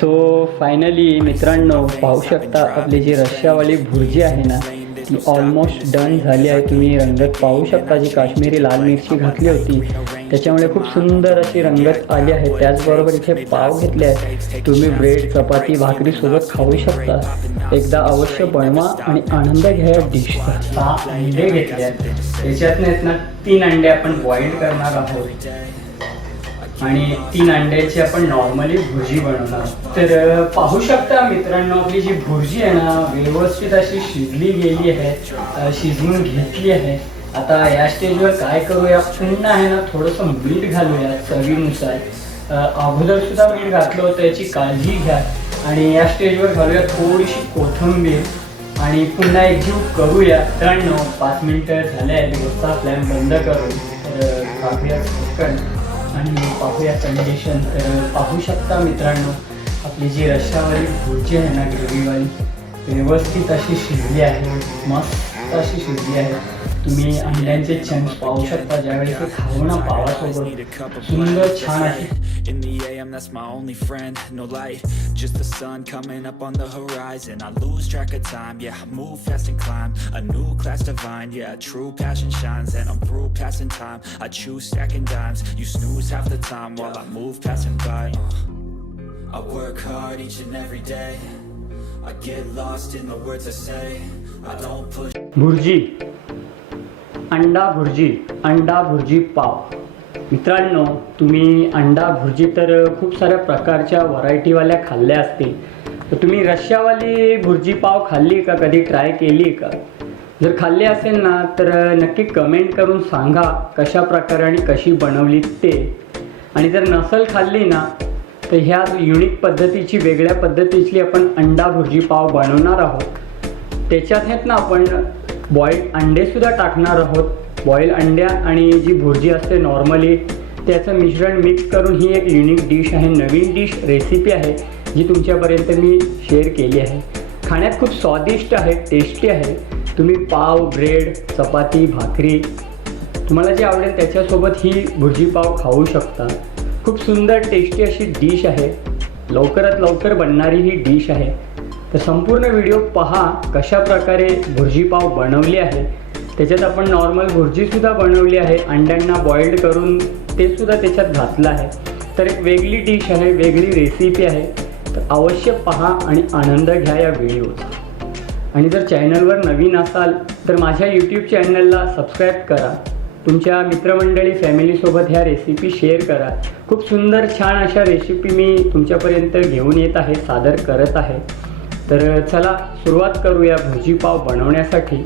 So finally मित्रांनो पाहू शकता आपली जी रशियावाली भुर्जी आहे ना ती ऑलमोस्ट डन झाली आहे. तुम्ही रंगत पाहू शकता जी काश्मीरी लाल मिरची घातली होती. त्याच्यामुळे खूप सुंदर अशी रंगत आली आहे. त्याचबरोबर इथे पाव घेतले आहेत तुम्ही ब्रेड चपाती भाकरी सोबत खाऊ शकता. एकदा अवश्य बनवा आणि आनंद घ्या या डिशचा सहा अंडे घेतले आहेत. त्याच्यातनं ना तीन अंडे आपण बॉईल करणार आहोत. आणि तीन अंड्याची आपण नॉर्मली भुर्जी बनवणार. तर पाहू शकता मित्रांनो आपली जी भुर्जी आहे ना व्यवस्थित अशी शिजली गेली आहे शिजवून घेतली आहे. आता या स्टेजवर काय करूया? पुन्हा आहे ना थोडंसं मीठ घालूया चवीनुसार. अगोदर सुद्धा मीठ घातलं होतं याची काळजी घ्या. आणि या स्टेजवर घालूया थोडीशी कोथिंबीर. आणि पुन्हा एकजीव करूया. मित्रांनो पाच मिनिटं झाले आहे रोजचा प्लॅन बंद करून. तर आणि पाहूया कंडिशन तर पाहू शकता मित्रांनो आपली जी रश्यावाली भुर्जी आहे ना ग्रेव्हीवाली व्यवस्थित अशी शिजली आहे. मस्त अशी शिजली आहे. तुम्ही अंड्यांचे चंक्स पाहू शकता ज्यावेळी ते खाऊ ना पावासोबत सुंदर छान अशी In the AM, that's my only friend. No light, just the sun coming up on the horizon. I lose track of time, yeah. I move fast and climb a new class divine, yeah. True passion shines, and I'm through passing time. I choose stacking dimes. You snooze half the time while I move passing by. Uh, I work hard each and every day. I get lost in the words I say. I don't push. Bhurji अंडा भुर्जी अंडा भुर्जी पाव. मित्रांनो तुम्ही अंडा भुर्जी तर खूप साऱ्या प्रकारच्या व्हरायटीवाल्या खाल्ल्या असतील. तर तुम्ही रश्यावाली भुर्जी पाव खाल्ली का? कधी ट्राय केली का? जर खाल्ली असेल ना तर नक्की कमेंट करून सांगा कशा प्रकारे आणि कशी बनवली ते. आणि जर नसल खाल्ली ना तर ह्या युनिक पद्धतीची वेगळ्या पद्धतीची आपण अंडा भुर्जी पाव बनवणार आहोत. त्याच्यात आहेत ना आपण बॉईल अंडेसुद्धा टाकणार आहोत. बॉईल अंड्या आणि जी भुर्जी असते नॉर्मली त्याचं मिश्रण मिक्स करून ही एक युनिक डिश आहे. नवीन डिश रेसिपी आहे जी तुमच्यापर्यंत मी शेअर केली आहे. खाण्यात खूप स्वादिष्ट आहे टेस्टी आहे. तुम्ही पाव ब्रेड चपाती भाकरी तुम्हाला जे आवडेल त्याच्यासोबत ही भुर्जी पाव खाऊ शकता. खूप सुंदर टेस्टी अशी डिश आहे. लवकरात लवकर बनणारी ही डिश आहे. तर संपूर्ण व्हिडिओ पहा कशा प्रकारे भुर्जीपाव बनवली आहे. त्याच्यात आपण नॉर्मल भुर्जीसुद्धा बनवली आहे. अंड्यांना बॉइल्ड करून ते सुद्धा त्याच्यात घातलं आहे. तर एक वेगळी डिश आहे वेगळी रेसिपी आहे. तर अवश्य पहा आणि आनंद घ्या या व्हिडिओचा आणि जर चॅनलवर नवीन असाल तर माझ्या यूट्यूब चॅनलला सबस्क्राईब करा. तुमच्या मित्रमंडळी फॅमिलीसोबत ह्या रेसिपी शेअर करा. खूप सुंदर छान अशा रेसिपी मी तुमच्यापर्यंत घेऊन येत आहे सादर करत आहे. तर चला सुरुवात करूया भजीपाव बनवण्यासाठी.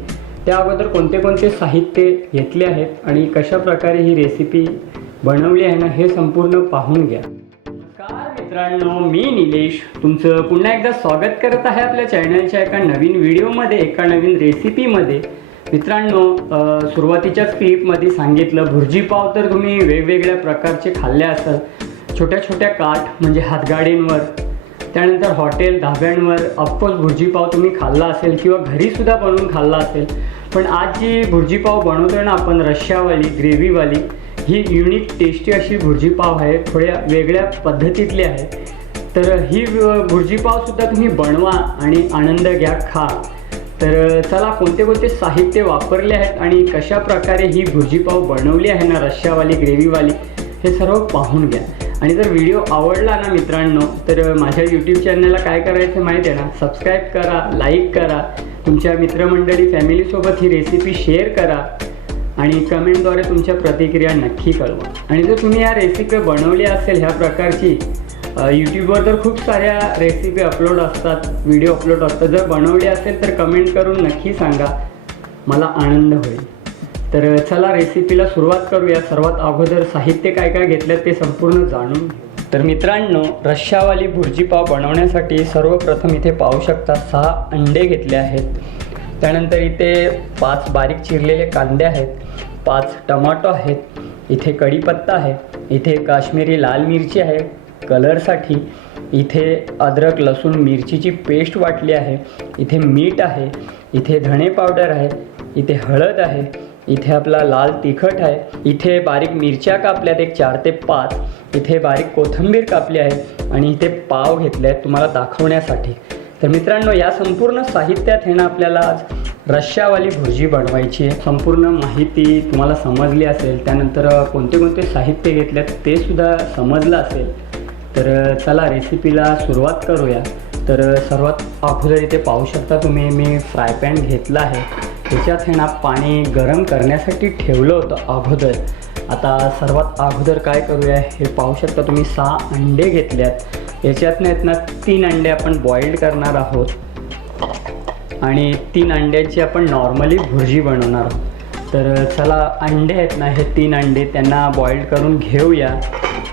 त्या अगोदर कोणते कोणते साहित्य घेतले आहेत आणि कशा प्रकारे ही रेसिपी बनवली आहे ना हे संपूर्ण पाहून घ्या. नमस्कार मित्रांनो मी निलेश. तुमचं पुन्हा एकदा स्वागत करत आहे आपल्या चॅनलच्या एका नवीन व्हिडिओमध्ये एका नवीन रेसिपीमध्ये मित्रांनो सुरुवातीच्याच क्लिपमध्ये सांगितलं भुर्जीपाव तर तुम्ही वेगवेगळ्या प्रकारचे खाल्ले असाल. छोट्या छोट्या काठ म्हणजे हातगाडींवर त्यानंतर हॉटेल धाब्यांवर ऑफकोर्स भुर्जीपाव तुम्ही खाल्ला असेल किंवा घरीसुद्धा बनवून खाल्ला असेल. पण आज जी भुर्जीपाव बनवतो बनवतोय ना आपण रश्यावाली ग्रेव्हीवाली ही युनिक टेस्टी अशी भुर्जीपाव आहे थोड्या वेगळ्या पद्धतीतली आहे. तर ही भुर्जीपावसुद्धा तुम्ही बनवा आणि आनंद घ्या खा. तर चला कोणते कोणते साहित्य वापरले आहेत आणि कशा प्रकारे ही भुर्जीपाव बनवली आहे ना रश्यावाली ग्रेव्हीवाली हे सर्व पाहून घ्या. आणि जर व्हिडिओ आवडला ना मित्रांनो तर माझ्या यूट्यूब चॅनलला काय करायचं माहिती आहे ना? सबस्क्राईब करा लाईक करा. तुमच्या मित्रमंडळी फॅमिलीसोबत ही रेसिपी शेअर करा. आणि कमेंटद्वारे तुमच्या प्रतिक्रिया नक्की कळवा. आणि जर तुम्ही या रेसिपी बनवली असेल ह्या प्रकारची यूट्यूबवर तर खूप साऱ्या रेसिपी अपलोड असतात व्हिडिओ अपलोड असतात. जर बनवली असेल तर कमेंट करून नक्की सांगा. मला आनंद होईल. तर चला रेसिपीला सुरुवात करूया. सर्वात अगोदर साहित्य काय काय घेतलं ते संपूर्ण जाणून तर मित्रांनो रश्यावाली भुर्जी पाव बनवण्यासाठी सर्वप्रथम इथे पाहू शकता सहा अंडे घेतले आहेत. त्यानंतर इथे पाच बारीक चिरलेले कांदे आहेत पाच टमाटो आहेत इथे कढीपत्ता आहे इथे काश्मीरी लाल मिरची आहे कलरसाठी इथे अद्रक लसूण मिरचीची पेस्ट वाटली आहे इथे मीठ आहे इथे धणे पावडर आहे इथे हळद आहे इथे आपला लाल तिखट आहे. इथे बारीक मिरच्या कापल्यात एक चार ते पाच. इथे बारीक कोथिंबीर कापली आहे आणि इथे पाव घेतले आहेत तुम्हाला दाखवण्यासाठी. तर मित्रांनो या संपूर्ण साहित्यात हे ना आपल्याला आज रश्शावाली भुर्जी बनवायची आहे. संपूर्ण माहिती तुम्हाला समजली असेल. त्यानंतर कोणते कोणते साहित्य घेतल्यात ते सुद्धा समजलं असेल. तर चला रेसिपीला सुरुवात करूया. तर सर्वात अगोदर इथे पाहू शकता तुम्ही मी फ्राय पॅन घेतला आहे. त्याच्यात हे ना पाणी गरम करण्यासाठी ठेवलं होतं अगोदर. आता सर्वात अगोदर काय करूया हे पाहू शकता तुम्ही सहा अंडे घेतल्यात. याच्यातनं आहेत ना तीन अंडे आपण बॉईल्ड करणार आहोत. आणि तीन अंड्यांची आपण नॉर्मली भुर्जी बनवणार. आहोत तर चला अंडे आहेत ना हे तीन अंडे त्यांना बॉईल्ड करून घेऊया.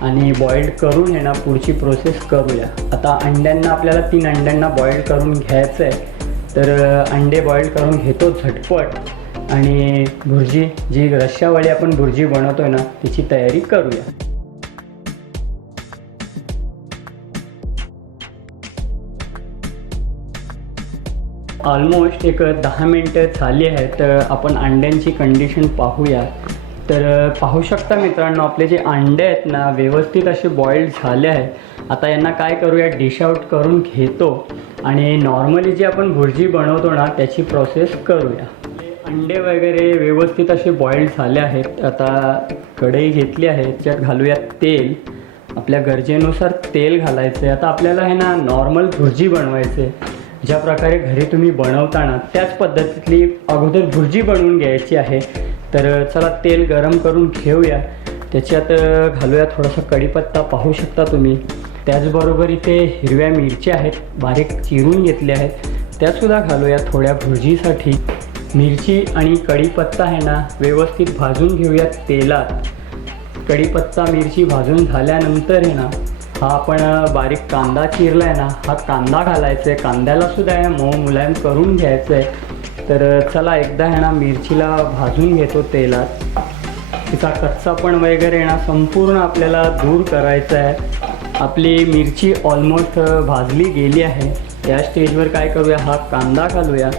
आणि बॉईल्ड करून हे ना पुढची प्रोसेस करूया. आता अंड्यांना आपल्याला तीन अंड्यांना बॉईल्ड करून घ्यायचं आहे तर अंडे बॉईल करून घेतो झटपट. आणि भुर्जी जी रश्शावाली आपण भुर्जी बनवतोय ना तिची तयारी करूया. ऑलमोस्ट एक दहा मिनटं झाली आहेत तर आपण अंड्यांची कंडिशन पाहूया. तर पाहू शकता मित्रांनो आपले जे अंडे आहेत ना व्यवस्थित असे बॉईल्ड झाले आहेत. आता यांना काय करूया डिश आउट करून घेतो. आणि नॉर्मली जी आपण भुर्जी बनवतो ना त्याची प्रोसेस करूया. अंडे वगैरे व्यवस्थित असे बॉईल्ड झाले आहेत. आता कढई घेतली आहे त्याच्यात घालूया तेल. आपल्या गरजेनुसार तेल घालायचं आहे आता आपल्याला हे ना नॉर्मल भुर्जी बनवायचे ज्या प्रकारे घरी तुम्ही बनवताना त्याच पद्धतीतली अगोदर भुर्जी बनवून घ्यायची आहे. तर चला तेल गरम करून घेऊया. त्याच्यात घालूया थोडासा कढीपत्ता पाहू शकता तुम्ही. त्याचबरोबर इथे हिरव्या मिरच्या आहेत बारीक चिरून घेतल्या आहेत. त्यासुद्धा घालूया थोड्या भुर्जीसाठी. मिरची आणि कढीपत्ता आहे ना व्यवस्थित भाजून घेऊया तेलात. कढीपत्ता मिरची भाजून झाल्यानंतर आहे ना हा आपण बारीक कांदा चिरला आहे ना हा कांदा घालायचा आहे कांद्याला सुद्धा आहे मऊ मुलायम करून घ्यायचं आहे तर चला एकदा आहे ना मिरचीला भाजून घेतो तेलात. तिचा कच्चापण वगैरे आहे ना संपूर्ण आपल्याला दूर करायचं आहे. आपली मिरची ऑलमोस्ट भाजली गेली आहे. या स्टेजवर काय करूया हा कांदा घालूया.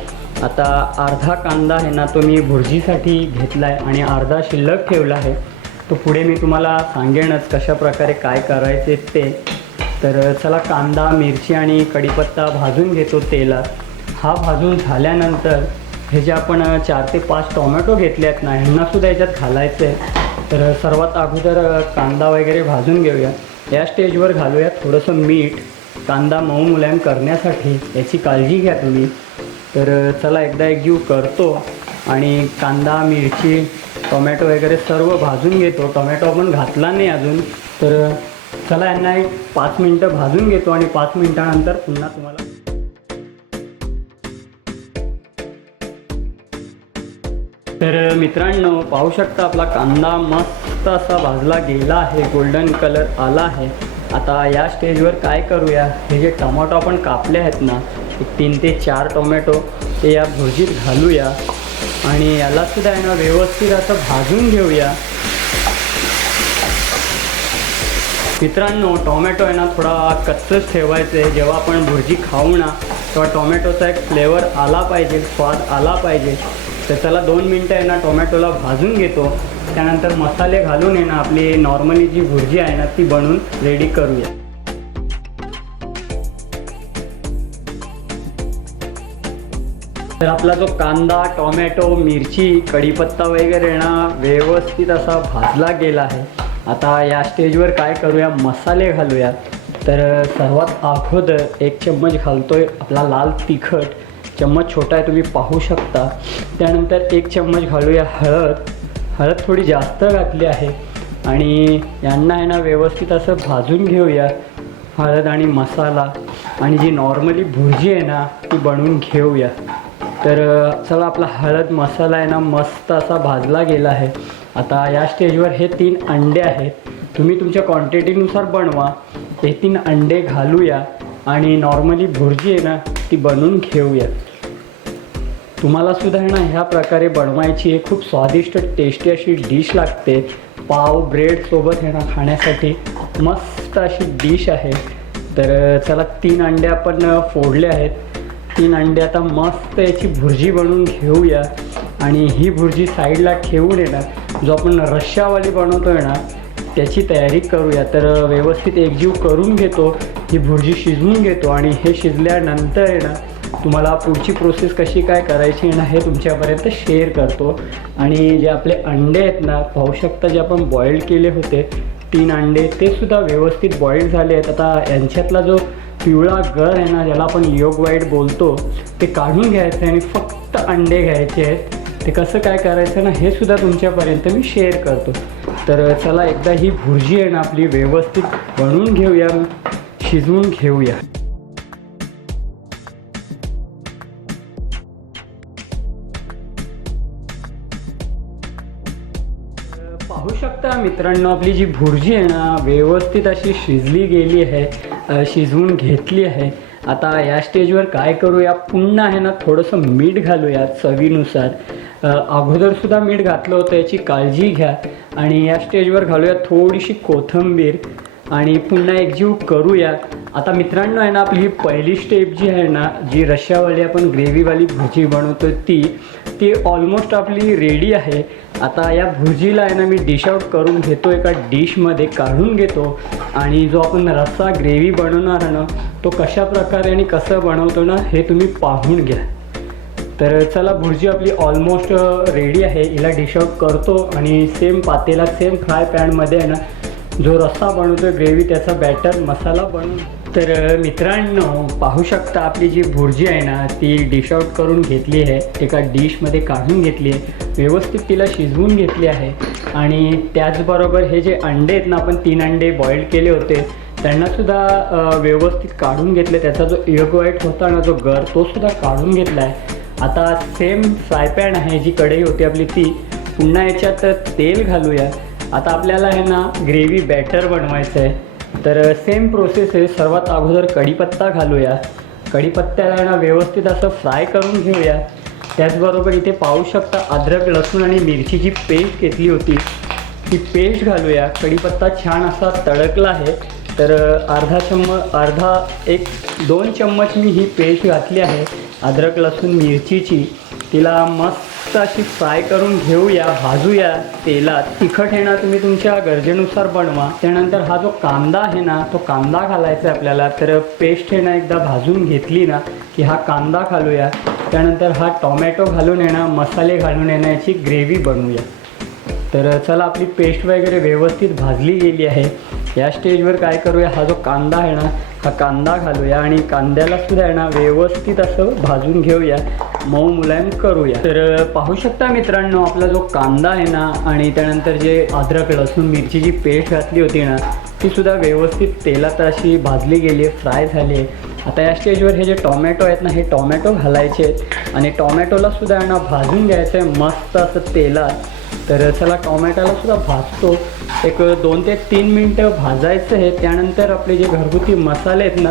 आता अर्धा कांदा आहे ना तो मी भुर्जीसाठी घेतला आहे आणि अर्धा शिल्लक ठेवला आहे. तो पुढे मी तुम्हाला सांगेनच कशा प्रकारे काय करायचे ते. तर चला कांदा मिरची आणि कढीपत्ता भाजून घेतो तेलात. हा भाजून झाल्यानंतर हे जे आपण चार ते पाच टोमॅटो घेतले आहेत ना ह्यांनासुद्धा याच्यात घालायचं आहे तर सर्वात अगोदर कांदा वगैरे भाजून घेऊया. या स्टेजवर घालूया थोडंसं मीठ कांदा मऊ मुलायम करण्यासाठी याची काळजी घ्या तुम्ही. तर चला एकदा एकजीव करतो आणि कांदा मिरची टोमॅटो वगैरे सर्व भाजून घेतो. टोमॅटो आपण घातला नाही अजून. तर चला यांना एक पाच मिनटं भाजून घेतो आणि पाच मिनटानंतर पुन्हा तुम्हाला तर मित्रांनो पाहू शकता आपला कांदा मस्त असा भाजला गेला आहे. गोल्डन कलर आला आहे. आता या स्टेजवर काय करूया? हे जे टोमॅटो आपण कापले आहेत ना एक तीन ते चार टोमॅटो ते या भुर्जीत घालूया. आणि याला सुद्धा आहे ना व्यवस्थित असं भाजून घेऊया. मित्रांनो टोमॅटो आहे ना थोडा कच्चच ठेवायचं आहे. जेव्हा आपण भुर्जी खाऊ ना तेव्हा टोमॅटोचा एक फ्लेवर आला पाहिजे स्वाद आला पाहिजे. तर त्याला दोन मिनटं आहे ना टोमॅटोला भाजून घेतो. त्यानंतर मसाले घालून आहे ना आपली नॉर्मली जी भुर्जी आहे ना ती बनवून रेडी करूया. तर आपला जो कांदा टोमॅटो मिरची कढीपत्ता वगैरे ना व्यवस्थित असा भाजला गेला आहे. आता या स्टेजवर काय करूया? मसाले घालूया. तर सर्वात अगोदर एक चम्मच घालतोय आपला लाल तिखट. चम्मच छोटा आहे तुम्ही पाहू शकता. त्यानंतर एक चम्मच घालूया हळद. हळद थोडी जास्त घातली आहे. आणि यांना आहे ना व्यवस्थित असं भाजून घेऊया. हळद आणि मसाला. आणि जी नॉर्मली भुर्जी आहे ना ती बनवून घेऊया. तर चला आपला हळद मसाला आहे ना मस्त असा भाजला गेला आहे. आता या स्टेजवर हे तीन अंडे आहेत. तुम्ही तुमच्या क्वांटिटीनुसार बनवा. हे तीन अंडे घालूया. आणि नॉर्मली भुर्जी आहे ना ती बनवून घेऊया तुम्हाला सुद्धा आहे ना ह्या प्रकारे बनवायची एक खूप स्वादिष्ट टेस्टी अशी डिश लागते. पाव ब्रेड सोबत ना खाण्यासाठी मस्त अशी डिश आहे. तर चला तीन अंडे आपण फोडले आहेत. तीन अंडे आता मस्त याची भुर्जी बनवून घेऊया. आणि ही भुर्जी साईडला ठेवून येणार जो आपण रश्शावाली बनवतोय ना त्याची तयारी करूया. तर व्यवस्थित एकजीव करून घेतो. ही भुर्जी शिजवून घेतो आणि हे शिजल्यानंतर आहे ना तुम्हाला पुढची प्रोसेस कशी काय करायची आहे ना हे तुमच्यापर्यंत शेअर करतो. आणि जे आपले अंडे आहेत ना पाहू शकता जे आपण बॉईल केले होते तीन अंडे ते सुद्धा व्यवस्थित बॉईल झाले आहेत. आता यांच्यातला जो पिवळा गर आहे ना ज्याला आपण योग वाईट बोलतो ते काढून घ्यायचं आहे आणि फक्त अंडे घ्यायचे आहेत. ते कसं काय करायचं ना हे सुद्धा तुमच्यापर्यंत मी शेअर करतो. तर चला एकदा ही भुर्जी आहे ना आपली व्यवस्थित बनवून घेऊया शिजवून घेऊया. पाहू शकता मित्रांनो आपली जी भुर्जी आहे ना व्यवस्थित अशी शिजली गेली आहे शिजवून घेतली आहे. आता या स्टेजवर काय करूया पुन्हा आहे ना थोडंसं मीठ घालूया चवीनुसार. अगोदर अगोदरसुद्धा मीठ घातलं होतं याची काळजी घ्या. आणि या स्टेजवर घालूया थोडीशी कोथिंबीर. आणि पुन्हा एकजीव करूया. आता मित्रांनो आहे ना आपली ही पहिली स्टेप जी आहे ना जी रश्यावाली आपण ग्रेव्हीवाली भुजी बनवतो ती ती ऑलमोस्ट आपली रेडी आहे. आता या भुजीला आहे ना मी डिश आउट करून घेतो एका डिशमध्ये काढून घेतो. आणि जो आपण रस्सा ग्रेव्ही बनवणार ना तो कशा प्रकारे आणि कसं बनवतो ना हे तुम्ही पाहून घ्या. तर चला भुर्जी आपली ऑलमोस्ट रेडी आहे. हिला डिशआउट करतो आणि सेम पातेला सेम फ्राय पॅनमध्ये आहे ना जो रस्सा बनवतो ग्रेव्ही त्याचा बॅटर मसाला बनवून. तर मित्रांनो पाहू शकता आपली जी भुर्जी आहे ना ती डिश आउट करून घेतली आहे. एका डिशमध्ये काढून घेतली आहे. व्यवस्थित तिला शिजवून घेतली आहे. आणि त्याचबरोबर हे जे अंडे आहेत ना आपण तीन अंडे बॉईल केले होते त्यांनासुद्धा व्यवस्थित काढून घेतले. त्याचा जो एग वाईट होता ना जो गर तो सुद्धा काढून घेतला आहे. आता सेम फ्राय पॅन आहे जी कढई होती आपली ती पुन्हा याच्यात तेल घालूया. आता आपल्याला हे ना ग्रेव्ही बॅटर बनवायचं आहे तर सेम प्रोसेस आहे. सर्वात अगोदर कढीपत्ता घालूया. कढीपत्त्याला ना व्यवस्थित असं फ्राय करून घेऊया. त्याचबरोबर इथे पाहू शकता अद्रक लसूण आणि मिरचीची पेस्ट घेतली होती ती पेस्ट घालूया. कढीपत्ता छान असा तडकला आहे. तर अर्धा चम्मच अर्धा एक दोन चम्मच मी ही पेस्ट घातली आहे. अद्रक लसूण मिरचीची. तिला मस्त अशी फ्राय करून घेऊया भाजूया तेलात. तिखट हे ना तुम्ही तुमच्या गरजेनुसार बनवा. त्यानंतर हा जो कांदा आहे ना तो कांदा घालायचा आहे आपल्याला. तर पेस्ट हे ना एकदा भाजून घेतली ना की हा कांदा घालूया. त्यानंतर हा टॉमॅटो घालून येणं मसाले घालून येणं याची ग्रेव्ही बनवूया. तर चला आपली पेस्ट वगैरे व्यवस्थित भाजली गेली आहे. या स्टेजवर काय करूया? हा जो कांदा आहे ना हा कांदा घालूया आणि कांद्याला सुद्धा आहे ना व्यवस्थित असं भाजून घेऊया. मऊ मुलायम करूया. तर पाहू शकता मित्रांनो आपला जो कांदा आहे ना आणि त्यानंतर जे अद्रक लसूण मिरचीची पेस्ट घातली होती ना ती सुद्धा व्यवस्थित तेलात अशी भाजली गेली आहे फ्राय झाली आहे. आता या स्टेजवर हे जे टॉमॅटो आहेत ना हे टॉमॅटो घालायचे आहेत. आणि टॉमॅटोला सुद्धा आहे ना भाजून घ्यायचं आहे मस्त असं तेलात. तर चला टॉमॅटोला सुद्धा भाजतो. एक दोन ते तीन मिनटं भाजायचं आहे. त्यानंतर आपले जे घरगुती मसाले आहेत ना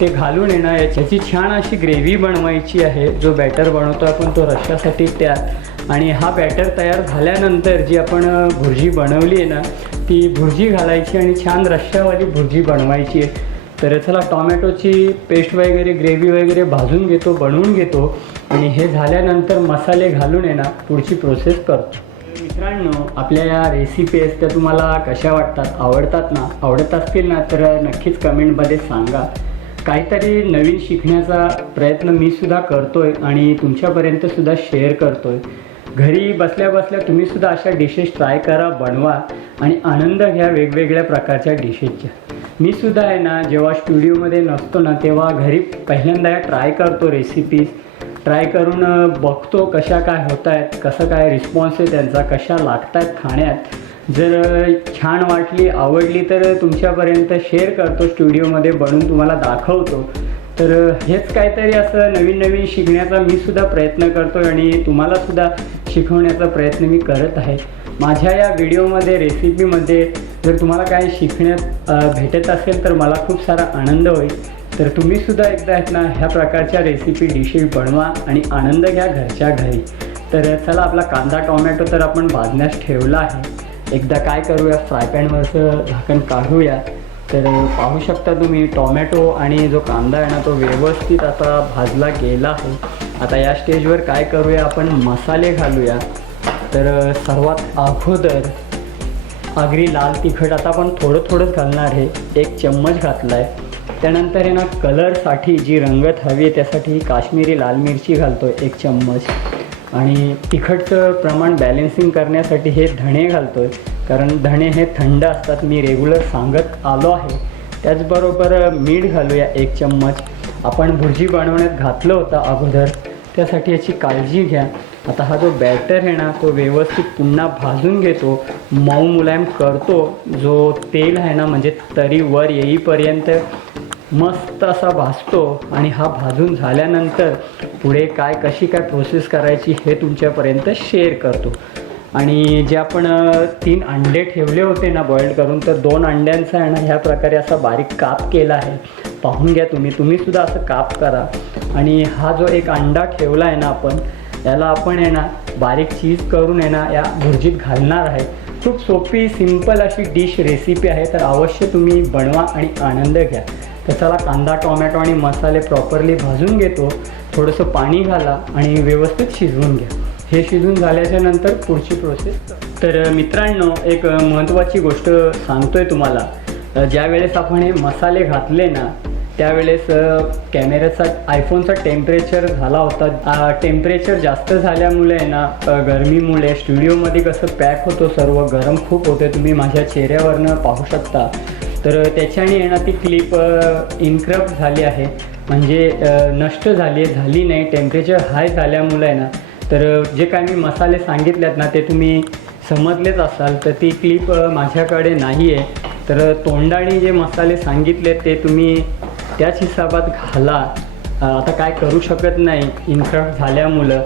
ते घालून येणार याची छान अशी ग्रेव्ही बनवायची आहे. जो बॅटर बनवतो आपण तो रश्शासाठी त्यात आणि हा बॅटर तयार झाल्यानंतर जी आपण भुर्जी बनवली आहे ना ती भुर्जी घालायची आणि छान रश्श्यावाली भुर्जी बनवायची आहे. तर चला टॉमॅटोची पेस्ट वगैरे ग्रेव्ही वगैरे भाजून घेतो बनवून घेतो. आणि हे झाल्यानंतर मसाले घालून येणार पुढची प्रोसेस करतो. मित्रांनो आपल्या या रेसिपी आहेत त्या तुम्हाला कशा वाटतात? आवडतात ना? आवडत असतील ना? तर नक्कीच कमेंटमध्ये सांगा. काहीतरी नवीन शिकण्याचा प्रयत्न मी सुद्धा करतोय आणि तुमच्यापर्यंत सुद्धा शेअर करतोय. घरी बसल्या बसल्या तुम्ही सुद्धा अशा डिशेस ट्राय करा बनवा आणि आनंद घ्या वेगवेगळ्या प्रकारच्या डिशेसच्या मी सुद्धा आहे ना जेव्हा स्टुडिओमध्ये नसतो ना तेव्हा घरी पहिल्यांदा ट्राय करतो रेसिपीज ट्राय करून बघतो कशा काय होत आहेत कसं काय रिस्पॉन्स आहे त्यांचा कशा लागत आहेत खाण्यात. जर छान वाटली आवडली तर तुमच्यापर्यंत शेअर करतो स्टुडिओमध्ये बनवून तुम्हाला दाखवतो. तर हेच काहीतरी असं नवीन नवीन शिकण्याचा मी सुद्धा प्रयत्न करतो आणि तुम्हाला सुद्धा शिकवण्याचा प्रयत्न मी करत आहे. माझ्या या व्हिडिओमध्ये रेसिपीमध्ये जर तुम्हाला काही शिकण्यात भेटत असेल तर मला खूप सारा आनंद होईल. तर तुम्ही सुद्धा एकदा आहेत ना ह्या प्रकारच्या रेसिपी डिशेस बनवा आणि आनंद घ्या घरच्या घरी. तर चला आपला कांदा टोमॅटो तर आपण भाजण्यास ठेवला आहे. एकदा काय करूया? फ्राय पॅनवरचं झाकण काढूया. तर पाहू शकता तुम्ही टोमॅटो आणि जो कांदा आहे ना तो व्यवस्थित आता भाजला गेला आहे. आता या स्टेजवर काय करूया? आपण मसाले घालूया. तर सर्वात अगोदर आगरी लाल तिखट आता आपण थोडं थोडंच घालणार आहे. एक चम्मच घातला आहे त्यानंतर आहे ना कलरसाठी जी रंगत हवी आहे त्यासाठी काश्मीरी लाल मिरची घालतो आहे एक चम्मच. आणि तिखटचं प्रमाण बॅलेन्सिंग करण्यासाठी हे धणे घालतो आहे कारण धणे हे थंड असतात मी रेग्युलर सांगत आलो आहे. त्याचबरोबर मीठ घालूया एक चम्मच. आपण भुर्जी बनवण्यात घातलं होतं अगोदर. त्यासाठी याची काळजी घ्या. आता हा जो बॅटर आहे ना तो व्यवस्थित पुन्हा भाजून घेतो. मऊ मुलायम करतो. जो तेल आहे ना म्हणजे तरी वर येईपर्यंत मस्त असा भाजतो आणि हा भाजून झाल्यानंतर पुढे काय कशी काय प्रोसेस करायची हे तुमच्यापर्यंत शेअर करतो. आणि जे आपण तीन अंडे ठेवले होते ना बॉईल करून तर दोन अंड्यांचा आहे ना ह्या प्रकारे असा बारीक काप केला आहे. पाहून घ्या तुम्ही. तुम्हीसुद्धा असं काप करा. आणि हा जो एक अंडा ठेवला आहे ना आपण याला आपण आहे ना बारीक चीज करून आहे ना या भुर्जीत घालणार आहे. खूप सोपी सिंपल अशी डिश रेसिपी आहे तर अवश्य तुम्ही बनवा आणि आनंद घ्या. तर कांदा टोमॅटो आणि मसाले प्रॉपरली भाजून घेतो. थोडंसं पाणी घाला आणि व्यवस्थित शिजवून घ्या. हे शिजून झाल्याच्यानंतर पुढची प्रोसेस तर मित्रांनो एक महत्त्वाची गोष्ट सांगतोय तुम्हाला. ज्या वेळेस आपण हे मसाले घातले ना त्यावेळेस कॅमेऱ्याचा आयफोनचा टेम्परेचर झाला होता. टेम्परेचर जास्त झाल्यामुळे ना गरमीमुळे स्टुडिओमध्ये कसं पॅक होतो सर्व गरम खूप होते. तुम्ही माझ्या चेहऱ्यावरनं पाहू शकता. तर त्याच्याने आहे ना ती क्लिप इनक्रप्ट झाली आहे. म्हणजे नष्ट झाली आहे झाली नाही. टेम्परेचर हाय झाल्यामुळे आहे ना तर जे काय मी मसाले सांगितलेत ना ते तुम्ही समजलेच असाल. तर ती क्लिप माझ्याकडे नाही आहे. तर तोंडाने जे मसाले सांगितले ते तुम्ही त्याच हिसाबात घाला. आता काय करू शकत नाही इन्क्रप्ट झाल्यामुळं.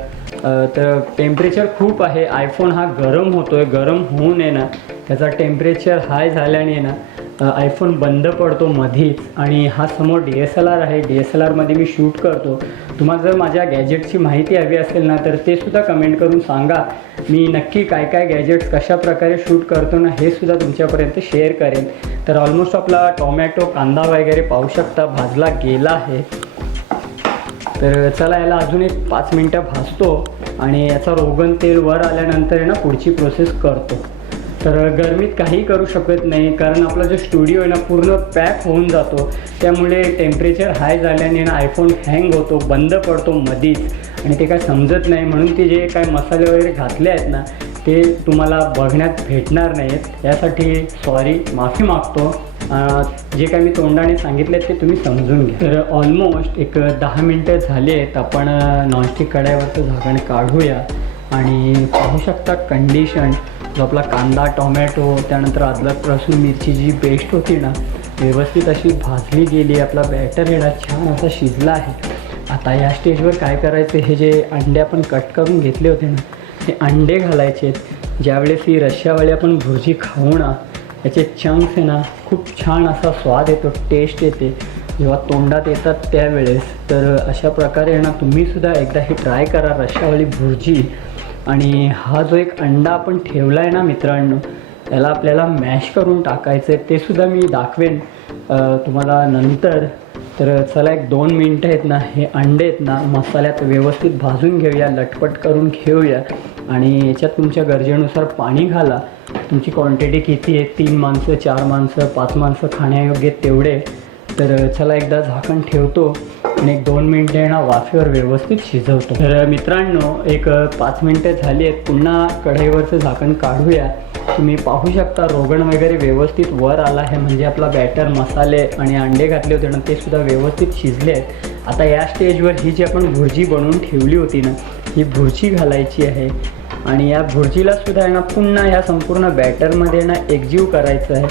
तर टेम्परेचर खूप आहे. आयफोन हा गरम होतो आहे गरम होऊ नये ना. त्याचा टेम्परेचर हाय झाल्याने ना आयफोन बंद पडतो मधीच आणि हा समोर डी एस एल आर आहे. डी एस एल आरमध्ये मी शूट करतो. तुम्हाला जर माझ्या गॅजेटची माहिती हवी असेल ना तर ते सुद्धा कमेंट करून सांगा. मी नक्की काय काय गॅजेट्स कशा प्रकारे शूट करतो ना हे सुद्धा तुमच्यापर्यंत शेअर करेन. तर ऑलमोस्ट आपला टोमॅटो कांदा वगैरे पाहू शकता भाजला गेला आहे. तर चला याला अजून एक पाच मिनटं भाजतो आणि याचा रोगन तेल वर आल्यानंतर ना पुढची प्रोसेस करतो. तर गरमीत काही करू शकत नाही कारण आपला जो स्टुडिओ आहे ना पूर्ण पॅक होऊन जातो. त्यामुळे टेम्परेचर हाय झाल्याने ना आयफोन हँग होतो बंद पडतो मधीच. आणि ते काय समजत नाही म्हणून ते जे काय मसाले वगैरे घातले आहेत ना ते तुम्हाला बघण्यात भेटणार नाहीत. यासाठी सॉरी माफी मागतो. जे काय मी तोंडाने सांगितले ते तुम्ही समजून घ्या. तर ऑलमोस्ट एक दहा मिनटं झाली आहेत. आपण नॉनस्टिक कढाईवरचं झाकण काढूया. आणि पाहू शकता कंडिशन जो आपला कांदा टोमॅटो त्यानंतर अद्रक लसूण मिरची जी पेस्ट होती ना व्यवस्थित अशी भाजली गेली आपला बॅटर येणा छान असा शिजला आहे. आता या स्टेजवर काय करायचं? हे जे अंडे आपण कट करून घेतले होते ना ते अंडे घालायचे ज्यावेळेस ही रश्यावाली आपण भुर्जी खाऊ ना याचे चंक्स आहे ना खूप छान असा स्वाद येतो टेस्ट येते. जेव्हा तोंडात येतात त्यावेळेस तर अशा प्रकारे आहे ना तुम्हीसुद्धा एकदा हे ट्राय करा रश्यावाली भुर्जी. आणि हा जो एक अंडा आपण ठेवला आहे ना मित्रांनो त्याला आपल्याला मॅश करून टाकायचं आहे ते सुद्धा मी दाखवेन तुम्हाला नंतर. तर चला एक दोन मिनटं आहेत ना हे अंडे आहेत ना मसाल्यात व्यवस्थित भाजून घेऊया लटपट करून घेऊया. आणि याच्यात तुमच्या गरजेनुसार पाणी घाला. तुमची क्वांटिटी किती आहे? तीन माणसं चार माणसं पाच माणसं खाण्यायोग्य तेवढे. तर चला एकदा झाकण ठेवतो. आणि एक दोन मिनटं ना वाफेवर व्यवस्थित शिजवतो. तर मित्रांनो एक पाच मिनटं झाली आहेत. पुन्हा कढईवरचं झाकण काढूया. तुम्ही पाहू शकता रोगण वगैरे व्यवस्थित वर आला आहे. म्हणजे आपला बॅटर मसाले आणि अंडे घातले होते ना ते सुद्धा व्यवस्थित शिजले आहेत. आता या स्टेजवर ही जी आपण भुर्जी बनवून ठेवली होती ना ही भुर्जी घालायची आहे. आणि या भुर्जीला सुद्धा आहे ना पुन्हा या संपूर्ण बॅटरमध्ये ना एकजीव करायचं आहे.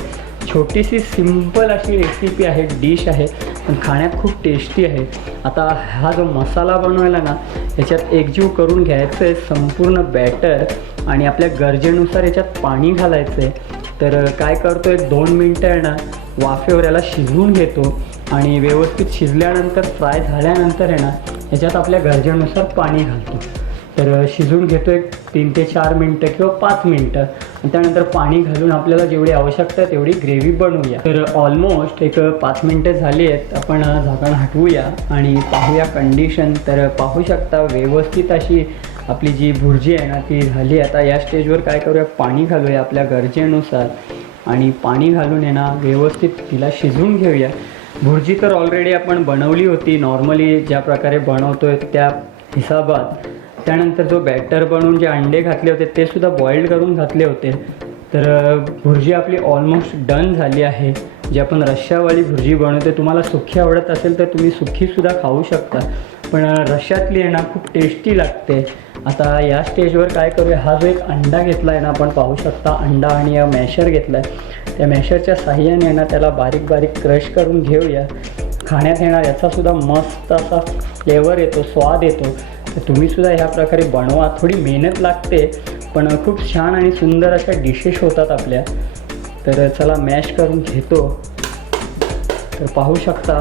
छोटीशी सिंपल अशी रेसिपी आहे डिश आहे पण खाण्यात खूप टेस्टी आहे. आता हा जो मसाला बनवायला ना याच्यात एकजीव करून घ्यायचं आहे संपूर्ण बॅटर आणि आपल्या गरजेनुसार याच्यात पाणी घालायचं आहे तर काय करतो एक दोन मिनटं आहे ना वाफेवर याला शिजवून घेतो आणि व्यवस्थित शिजल्यानंतर फ्राय झाल्यानंतर आहे ना याच्यात आपल्या गरजेनुसार पाणी घालतो. तर शिजून घेतो एक तीन ते चार मिनटं किंवा पाच मिनटं. आणि त्यानंतर पाणी घालून आपल्याला जेवढी आवश्यकता तेवढी ग्रेव्ही बनवूया. तर ऑलमोस्ट एक पाच मिनटं झाली आहेत. आपण झाकण हटवूया आणि पाहूया कंडिशन तर पाहू शकता व्यवस्थित अशी आपली जी भुर्जी आहे ना ती झाली. आता या स्टेजवर काय करूया? पाणी घालूया आपल्या गरजेनुसार. आणि पाणी घालून आहे ना व्यवस्थित तिला शिजवून घेऊया. भुर्जी तर ऑलरेडी आपण बनवली होती. नॉर्मली ज्या प्रकारे बनवतोय त्या हिसाबात. त्यानंतर जो बॅटर बनवून जे अंडे घातले होते ते सुद्धा बॉइल्ड करून घातले होते. तर भुर्जी आपली ऑलमोस्ट डन झाली आहे. जी आपण रश्शावाली भुर्जी बनवते तुम्हाला सुखी आवडत असेल तर तुम्ही सुखीसुद्धा खाऊ शकता. पण रश्यातली रश्शातली आहे ना खूप टेस्टी लागते. आता या स्टेजवर काय करूया हा जो एक अंडा घेतला आहे ना आपण पाहू शकता अंडा आणि मॅशर घेतला आहे त्या मॅशरच्या साह्याने ना त्याला बारीक बारीक क्रश करून घेऊया. खाण्यात येणार याचासुद्धा मस्त असा फ्लेवर येतो स्वाद येतो. तुम्हीसुद्धा ह्या प्रकारे बनवा. थोडी मेहनत लागते पण खूप छान आणि सुंदर अशा डिशेस होतात आपल्या. तर चला मॅश करून घेतो. तर पाहू शकता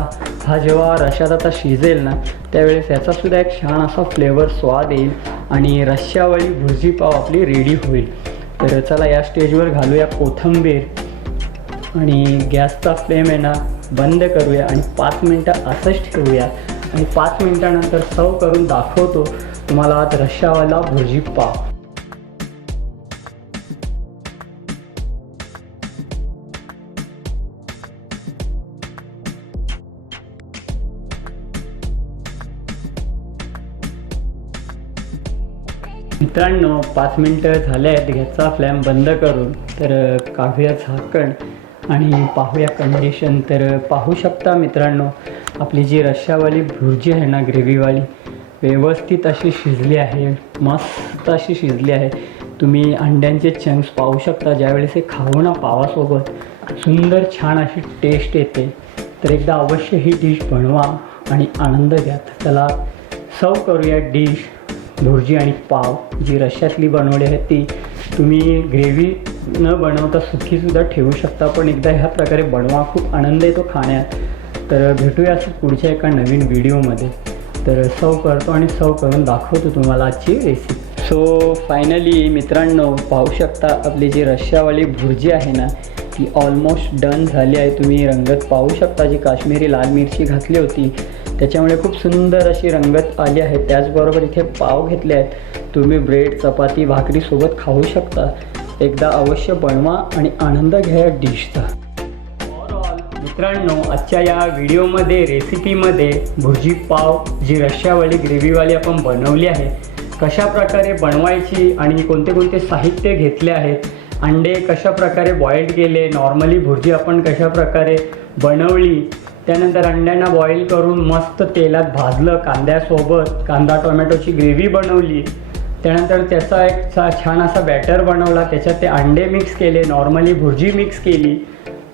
हा जेव्हा रशात आता शिजेल ना त्यावेळेस याचासुद्धा एक छान असा फ्लेवर स्वाद येईल आणि रश्श्यावळी भुर्जी पाव आपली रेडी होईल. तर चला या स्टेजवर घालूया कोथंबीर. आणि गॅसचा फ्लेम आहे ना बंद करूया आणि पाच मिनटं असंच ठेवूया. आणि पाच मिनटानंतर सर्व करून दाखवतो. तुम्हाला आज रश्शावाला भुर्जी पाव मित्रांनो पाच मिनटं झाले आहेत. घ्याचा फ्लॅम बंद करून तर काढूया झाकण आणि पाहूया कंडिशन तर पाहू शकता मित्रांनो आपली जी रश्शावाली भुर्जी आहे ना ग्रेव्हीवाली व्यवस्थित अशी शिजली आहे मस्त अशी शिजली आहे. तुम्ही अंड्यांचे चंक्स पाहू शकता ज्यावेळेस हे खाऊ ना पावासोबत सुंदर छान अशी टेस्ट येते. तर एकदा अवश्य ही डिश बनवा आणि आनंद घ्या. त्याला चला सर्व करूया डिश भुर्जी आणि पाव जी रश्यातली बनवली आहे ती. तुम्ही ग्रेव्ही न बनवता सुखीसुद्धा ठेवू शकता पण एकदा ह्या प्रकारे बनवा. खूप आनंद येतो खाण्यात. तर भेटूया पुढच्या एका नवीन व्हिडिओमध्ये. तर सर्व करतो आणि सव करून दाखवतो तुम्हाला आजची रेसिपी सो फायनली मित्रांनो पाहू शकता आपली जी रश्यावाली भुर्जी आहे ना ती ऑलमोस्ट डन झाली आहे. तुम्ही रंगत पाहू शकता जी काश्मीरी लाल मिरची घातली होती. त्याच्यामुळे खूप सुंदर अशी रंगत आली आहे. त्याचबरोबर इथे पाव घेतले आहेत. तुम्ही ब्रेड चपाती भाकरीसोबत खाऊ शकता. एकदा अवश्य बनवा आणि आनंद घ्या या डिशचा मित्रांनो आजच्या या व्हिडिओमध्ये रेसिपीमध्ये भुर्जी पाव जी रश्यावाली ग्रेव्हीवाली आपण बनवली आहे कशा प्रकारे बनवायची आणि कोणते कोणते साहित्य घेतले आहेत अंडे कशा प्रकारे बॉईल केले नॉर्मली भुर्जी आपण कशा प्रकारे बनवली त्यानंतर अंड्यांना बॉईल करून मस्त तेलात भाजलं कांद्यासोबत कांदा टोमॅटोची ग्रेव्ही बनवली त्यानंतर त्याचा एक छान असा बॅटर बनवला त्याच्यात ते अंडे मिक्स केले नॉर्मली भुर्जी मिक्स केली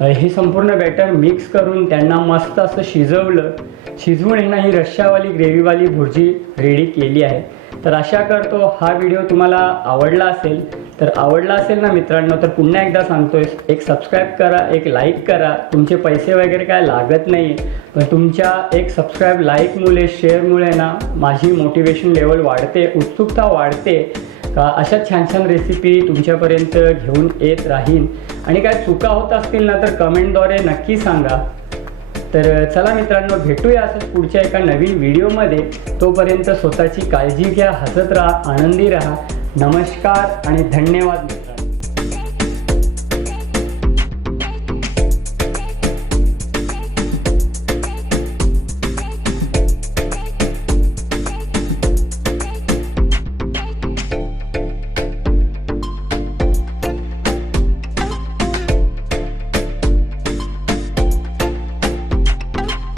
हे संपूर्ण बॅटर मिक्स करून त्यांना मस्त असं शिजवलं. शिजवून आहे ना ही रश्शावाली ग्रेव्हीवाली भुर्जी रेडी केली आहे. तर आशा करतो हा व्हिडिओ तुम्हाला आवडला असेल. तर आवडला असेल ना मित्रांनो तर पुन्हा एकदा सांगतोय एक सबस्क्राईब करा एक लाईक करा. तुमचे पैसे वगैरे काय लागत नाही पण तुमच्या एक सबस्क्राईब लाईकमुळे शेअरमुळे ना माझी मोटिवेशन लेवल वाढते उत्सुकता वाढते. अशा छान छान रेसिपी तुमच्यापर्यंत घेऊन येत राहीन. आणि काय चुका होत असतील ना तर कमेंटद्वारे नक्की सांगा. तर चला मित्रांनो भेटूया असंच पुढच्या एका नवीन व्हिडिओमध्ये तोपर्यंत स्वतःची काळजी घ्या हसत राहा आनंदी राहा. नमस्कार आणि धन्यवाद.